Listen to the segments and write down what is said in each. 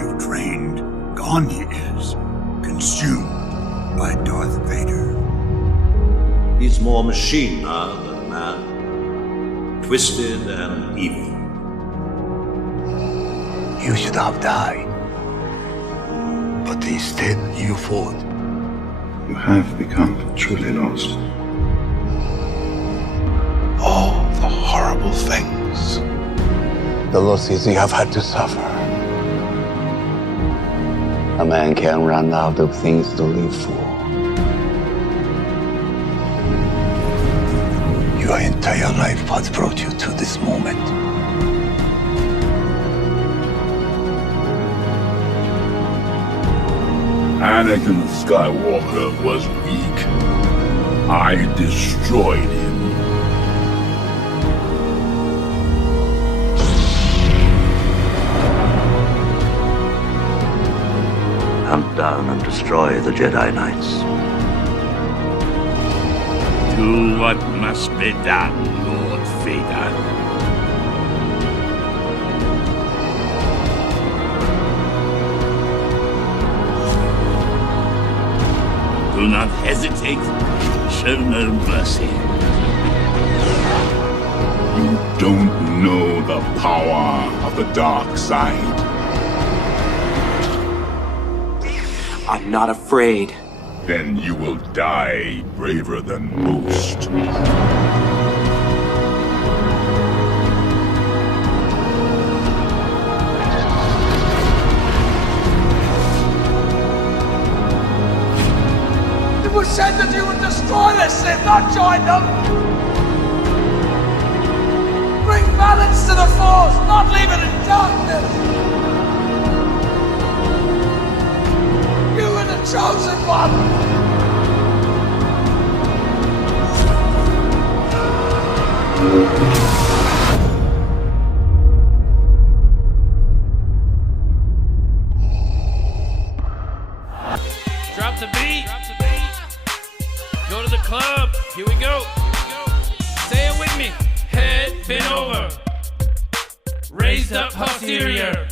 you trained, gone he is, consumed by Darth Vader. He's more machine now than man, twisted and evil. You should have died. But instead, you fought. You have become truly lost. All the horrible things, the losses you have had to suffer. A man can run out of things to live for. Your entire life has brought you to this moment. Anakin Skywalker was weak. I destroyed him. Hunt down and destroy the Jedi Knights. Do what must be done, Lord Vader. Do not hesitate. Show no mercy. You don't know the power of the dark side. I'm not afraid. Then you will die braver than most. It was said that you would destroy the Sith, not join them! Bring balance to the Force, not leave it in darkness! You were the chosen one! Drop the beat. Go to the club. Here we go. Say it with me. Head bent over. Raised up posterior.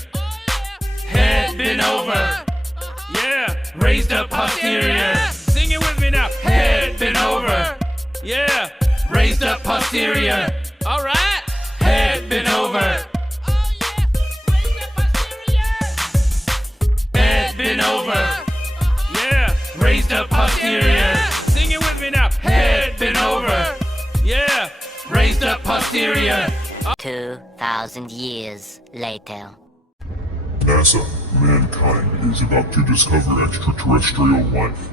Head bent over. Yeah. Raised up posterior. Sing it with me now. Head bent over. Yeah. Raised up posterior. All right. Head bent over. Head bent over. Yeah. Raised up posterior. Sing it with me now. Head bent over. Yeah. Raised up posterior. 2,000 years later. NASA, mankind is about to discover extraterrestrial life.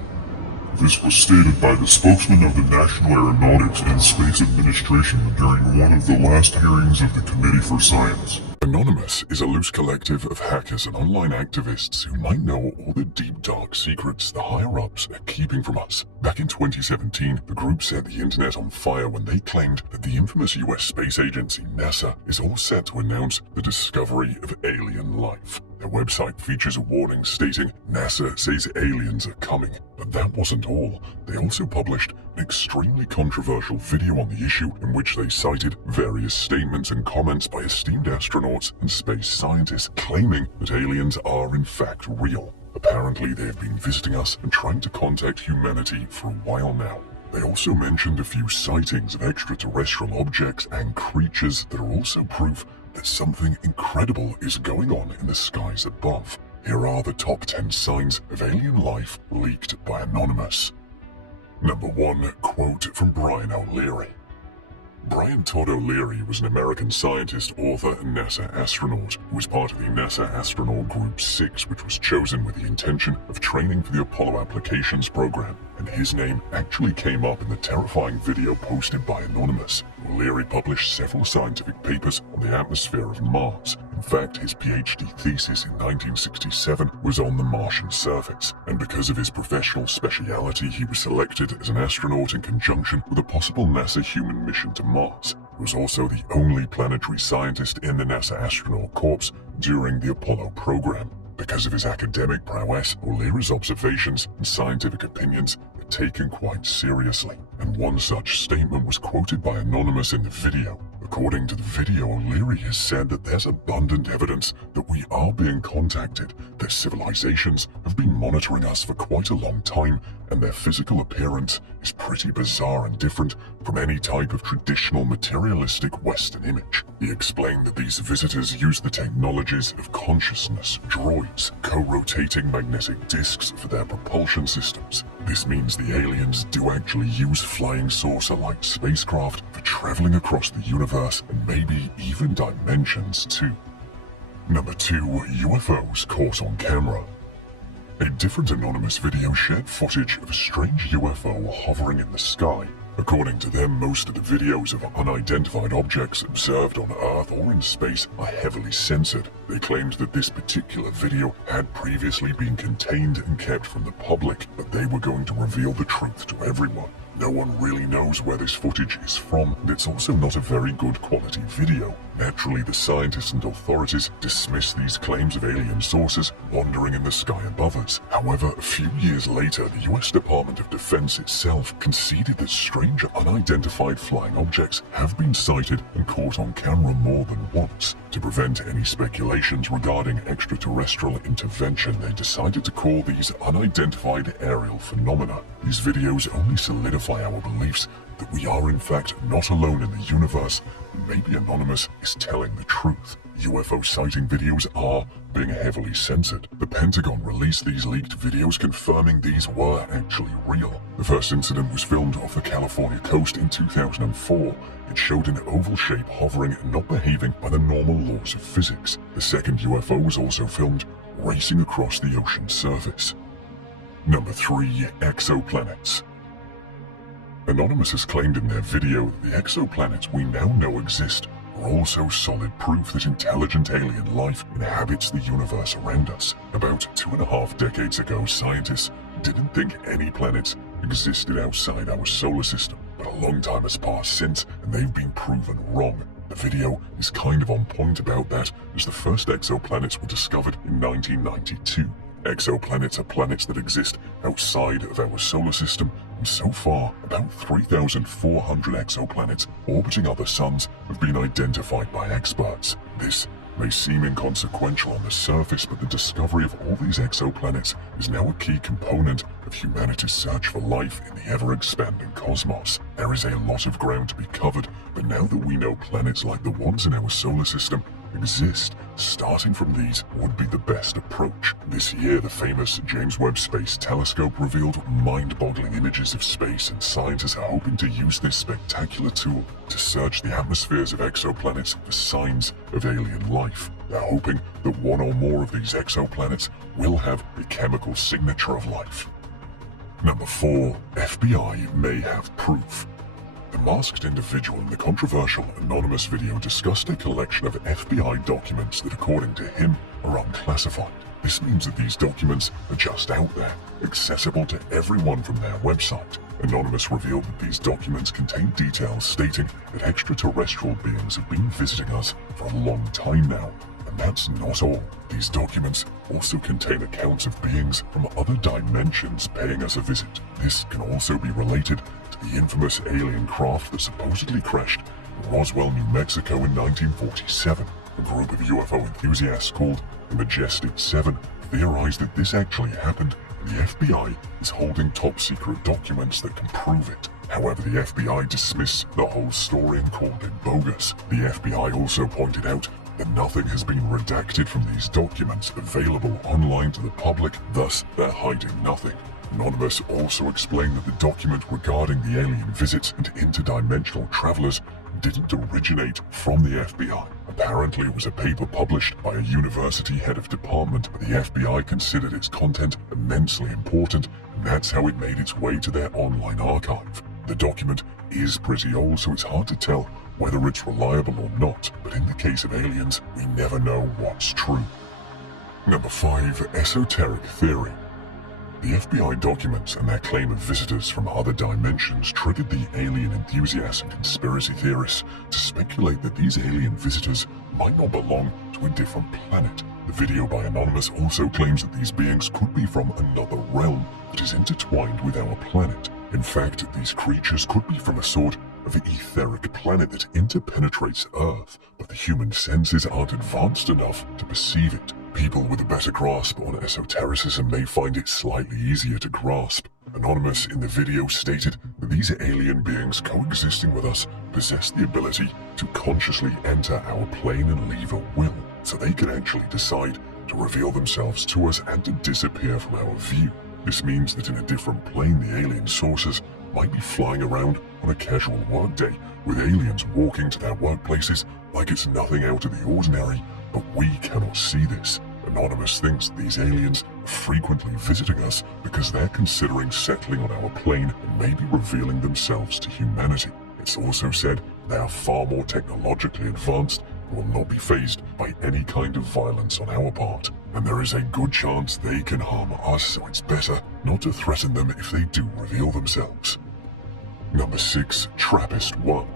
This was stated by the spokesman of the National Aeronautics and Space Administration during one of the last hearings of the Committee for Science. Anonymous is a loose collective of hackers and online activists who might know all the deep dark secrets the higher-ups are keeping from us. Back in 2017, the group set the internet on fire when they claimed that the infamous US space agency NASA is all set to announce the discovery of alien life. Their website features a warning stating NASA says aliens are coming, but that wasn't all. They also published an extremely controversial video on the issue in which they cited various statements and comments by esteemed astronauts and space scientists claiming that aliens are in fact real. Apparently they have been visiting us and trying to contact humanity for a while now. They also mentioned a few sightings of extraterrestrial objects and creatures that are also proof that something incredible is going on in the skies above. Here are the top 10 signs of alien life leaked by Anonymous. Number 1, quote from Brian O'Leary. Brian Todd O'Leary was an American scientist, author, and NASA astronaut who was part of the NASA Astronaut Group 6, which was chosen with the intention of training for the Apollo Applications program, and his name actually came up in the terrifying video posted by Anonymous. O'Leary published several scientific papers on the atmosphere of Mars. In fact, his PhD thesis in 1967 was on the Martian surface, and because of his professional speciality, he was selected as an astronaut in conjunction with a possible NASA human mission to Mars. He was also the only planetary scientist in the NASA Astronaut Corps during the Apollo program. Because of his academic prowess, O'Leary's observations and scientific opinions are taken quite seriously, and one such statement was quoted by Anonymous in the video. According to the video, O'Leary has said that there's abundant evidence that we are being contacted. Their civilizations have been monitoring us for quite a long time, and their physical appearance is pretty bizarre and different from any type of traditional materialistic Western image. He explained that these visitors use the technologies of consciousness, droids, co-rotating magnetic discs for their propulsion systems. This means the aliens do actually use flying saucer-like spacecraft for traveling across the universe and maybe even dimensions too. Number 2. UFOs caught on camera. A different anonymous video shared footage of a strange UFO hovering in the sky. According to them, most of the videos of unidentified objects observed on Earth or in space are heavily censored. They claimed that this particular video had previously been contained and kept from the public, but they were going to reveal the truth to everyone. No one really knows where this footage is from, and it's also not a very good quality video. Naturally, the scientists and authorities dismiss these claims of alien sources wandering in the sky above us. However, a few years later, the US Department of Defense itself conceded that strange unidentified flying objects have been sighted and caught on camera more than once. To prevent any speculations regarding extraterrestrial intervention, they decided to call these unidentified aerial phenomena. These videos only solidify our beliefs that we are in fact not alone in the universe, and maybe Anonymous is telling the truth. UFO sighting videos are being heavily censored. The Pentagon released these leaked videos confirming these were actually real. The first incident was filmed off the California coast in 2004. It showed an oval shape hovering and not behaving by the normal laws of physics. The second UFO was also filmed racing across the ocean surface. Number 3. Exoplanets. Anonymous has claimed in their video that the exoplanets we now know exist are also solid proof that intelligent alien life inhabits the universe around us. About 2.5 decades ago, scientists didn't think any planets existed outside our solar system, but a long time has passed since, and they've been proven wrong. The video is kind of on point about that, as the first exoplanets were discovered in 1992. Exoplanets are planets that exist outside of our solar system, and so far, about 3,400 exoplanets orbiting other suns have been identified by experts. This may seem inconsequential on the surface, but the discovery of all these exoplanets is now a key component of humanity's search for life in the ever-expanding cosmos. There is a lot of ground to be covered, but now that we know planets like the ones in our solar system exist, starting from these would be the best approach. This year, the famous James Webb Space Telescope revealed mind-boggling images of space, and scientists are hoping to use this spectacular tool to search the atmospheres of exoplanets for signs of alien life. They're hoping that one or more of these exoplanets will have a chemical signature of life. Number 4. FBI may have proof. The masked individual in the controversial anonymous video discussed a collection of FBI documents that, according to him, are unclassified. This means that these documents are just out there, accessible to everyone from their website. Anonymous revealed that these documents contain details stating that extraterrestrial beings have been visiting us for a long time now. And that's not all. These documents also contain accounts of beings from other dimensions paying us a visit. This can also be related to the infamous alien craft that supposedly crashed in Roswell, New Mexico in 1947. A group of UFO enthusiasts called the Majestic 7 theorized that this actually happened, and the FBI is holding top-secret documents that can prove it. However, the FBI dismissed the whole story and called it bogus. The FBI also pointed out that nothing has been redacted from these documents available online to the public, thus they're hiding nothing. Anonymous also explained that the document regarding the alien visits and interdimensional travelers didn't originate from the FBI. Apparently, it was a paper published by a university head of department, but the FBI considered its content immensely important, and that's how it made its way to their online archive. The document is pretty old, so it's hard to tell whether it's reliable or not, but in the case of aliens, we never know what's true. Number 5. Esoteric theory. The FBI documents and their claim of visitors from other dimensions triggered the alien enthusiasts and conspiracy theorists to speculate that these alien visitors might not belong to a different planet. The video by Anonymous also claims that these beings could be from another realm that is intertwined with our planet. In fact, these creatures could be from a sort of an etheric planet that interpenetrates Earth, but the human senses aren't advanced enough to perceive it. People with a better grasp on esotericism may find it slightly easier to grasp. Anonymous in the video stated that these alien beings coexisting with us possess the ability to consciously enter our plane and leave at will, so they can actually decide to reveal themselves to us and to disappear from our view. This means that in a different plane, the alien sources might be flying around on a casual workday, with aliens walking to their workplaces like it's nothing out of the ordinary, but we cannot see this. Anonymous thinks these aliens are frequently visiting us because they're considering settling on our plane and maybe revealing themselves to humanity. It's also said they are far more technologically advanced and will not be fazed by any kind of violence on our part. And there is a good chance they can harm us, so it's better not to threaten them if they do reveal themselves. Number 6. TRAPPIST-1.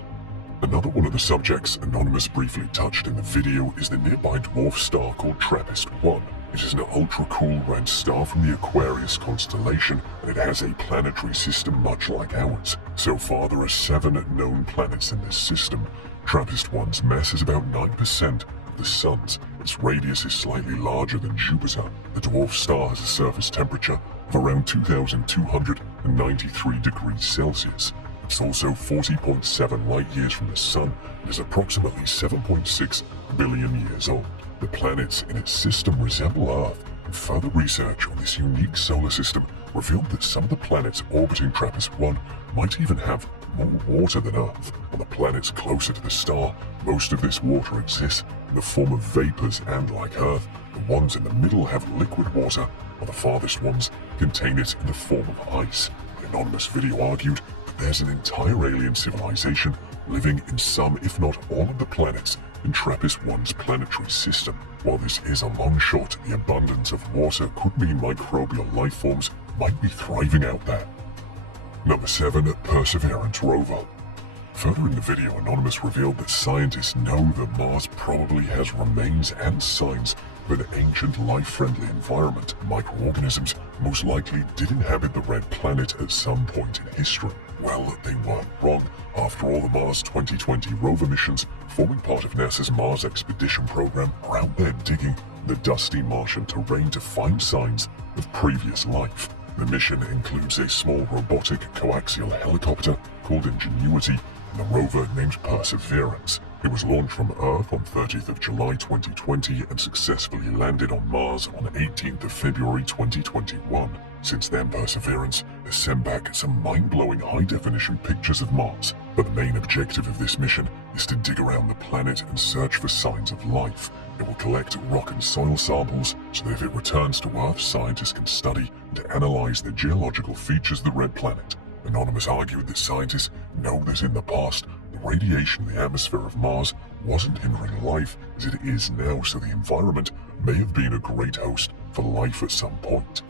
Another one of the subjects Anonymous briefly touched in the video is the nearby dwarf star called TRAPPIST-1. It is an ultra-cool red star from the Aquarius constellation, and it has a planetary system much like ours. So far, there are 7 known planets in this system. TRAPPIST-1's mass is about 9% of the Sun's. Its radius is slightly larger than Jupiter. The dwarf star has a surface temperature of around 2,293 degrees Celsius. It's also 40.7 light-years from the Sun and is approximately 7.6 billion years old. The planets in its system resemble Earth, and further research on this unique solar system revealed that some of the planets orbiting TRAPPIST-1 might even have more water than Earth. On the planets closer to the star, most of this water exists in the form of vapors, and like Earth, the ones in the middle have liquid water, while the farthest ones contain it in the form of ice. The Anonymous video argued there's an entire alien civilization living in some, if not all, of the planets in TRAPPIST-1's planetary system. While this is a long shot, the abundance of water could mean microbial life forms might be thriving out there. Number 7. Perseverance rover. Further in the video, Anonymous revealed that scientists know that Mars probably has remains and signs of an ancient life-friendly environment. Microorganisms most likely did inhabit the red planet at some point in history. Well, they weren't wrong. After all, the Mars 2020 rover missions, forming part of NASA's Mars expedition program, are out there digging the dusty Martian terrain to find signs of previous life. The mission includes a small robotic coaxial helicopter called Ingenuity and a rover named Perseverance. It was launched from Earth on 30th of July 2020 and successfully landed on Mars on 18th of February 2021. Since then, Perseverance has sent back some mind-blowing high-definition pictures of Mars, but the main objective of this mission is to dig around the planet and search for signs of life. It will collect rock and soil samples so that if it returns to Earth, scientists can study and analyze the geological features of the red planet. Anonymous argued that scientists know that in the past, the radiation in the atmosphere of Mars wasn't hindering life as it is now, so the environment may have been a great host for life at some point.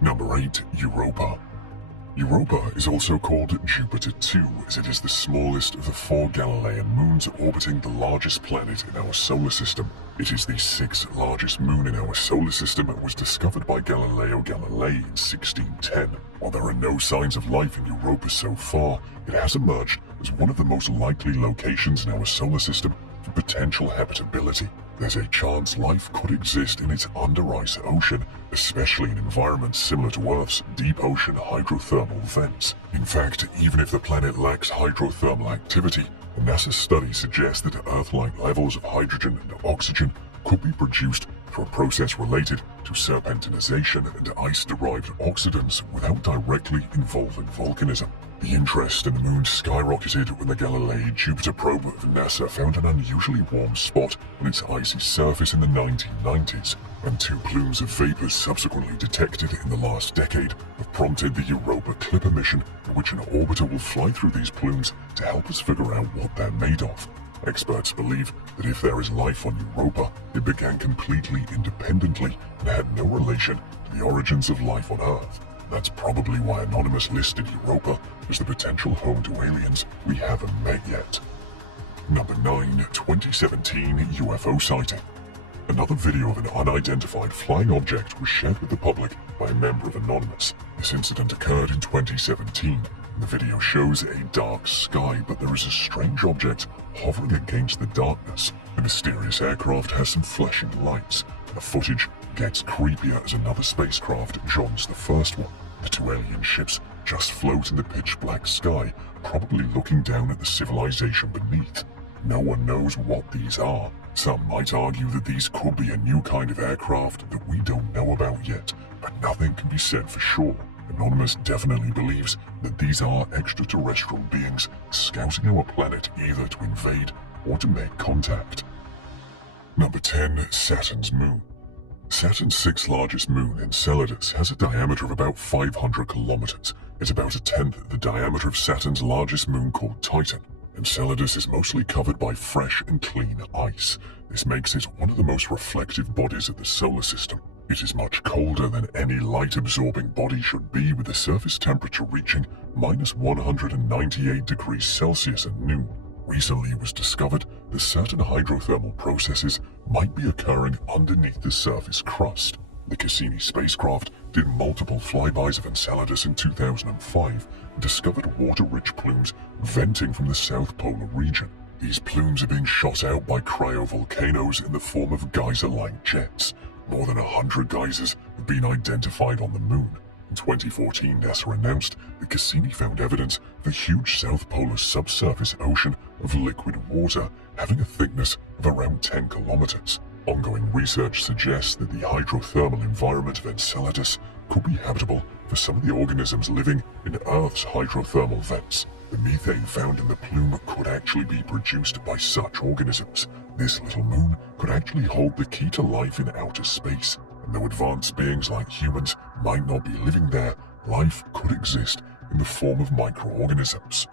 Number 8. Europa. Europa is also called Jupiter 2, as it is the smallest of the 4 Galilean moons orbiting the largest planet in our solar system. It is the 6th largest moon in our solar system and was discovered by Galileo Galilei in 1610. While there are no signs of life in Europa so far, it has emerged as one of the most likely locations in our solar system for potential habitability. There's a chance life could exist in its under-ice ocean, especially in environments similar to Earth's deep ocean hydrothermal vents. In fact, even if the planet lacks hydrothermal activity, a NASA study suggests that Earth-like levels of hydrogen and oxygen could be produced through a process related to serpentinization and ice-derived oxidants without directly involving volcanism. The interest in the moon skyrocketed when the Galilei Jupiter probe of NASA found an unusually warm spot on its icy surface in the 1990s, and 2 plumes of vapors subsequently detected in the last decade have prompted the Europa Clipper mission, in which an orbiter will fly through these plumes to help us figure out what they're made of. Experts believe that if there is life on Europa, it began completely independently and had no relation to the origins of life on Earth. That's probably why Anonymous listed Europa as the potential home to aliens we haven't met yet. Number 9. 2017 UFO sighting. Another video of an unidentified flying object was shared with the public by a member of Anonymous. This incident occurred in 2017. The video shows a dark sky, but there is a strange object hovering against the darkness. The mysterious aircraft has some flashing lights. The footage gets creepier as another spacecraft joins the first one. The two alien ships just float in the pitch-black sky, probably looking down at the civilization beneath. No one knows what these are. Some might argue that these could be a new kind of aircraft that we don't know about yet, but nothing can be said for sure. Anonymous definitely believes that these are extraterrestrial beings scouting our planet either to invade or to make contact. Number 10. Saturn's moon. Saturn's sixth largest moon, Enceladus, has a diameter of about 500 kilometers. It's about a tenth of the diameter of Saturn's largest moon called Titan. Enceladus is mostly covered by fresh and clean ice. This makes it one of the most reflective bodies of the solar system. It is much colder than any light-absorbing body should be, with the surface temperature reaching minus 198 degrees Celsius at noon. Recently it was discovered that certain hydrothermal processes might be occurring underneath the surface crust. The Cassini spacecraft did multiple flybys of Enceladus in 2005 and discovered water-rich plumes venting from the South Polar region. These plumes are being shot out by cryovolcanoes in the form of geyser-like jets. More than 100 geysers have been identified on the moon. In 2014, NASA announced that Cassini found evidence of a huge South Polar subsurface ocean of liquid water having a thickness of around 10 kilometers. Ongoing research suggests that the hydrothermal environment of Enceladus could be habitable for some of the organisms living in Earth's hydrothermal vents. The methane found in the plume could actually be produced by such organisms. This little moon could actually hold the key to life in outer space. And though advanced beings like humans might not be living there, life could exist in the form of microorganisms.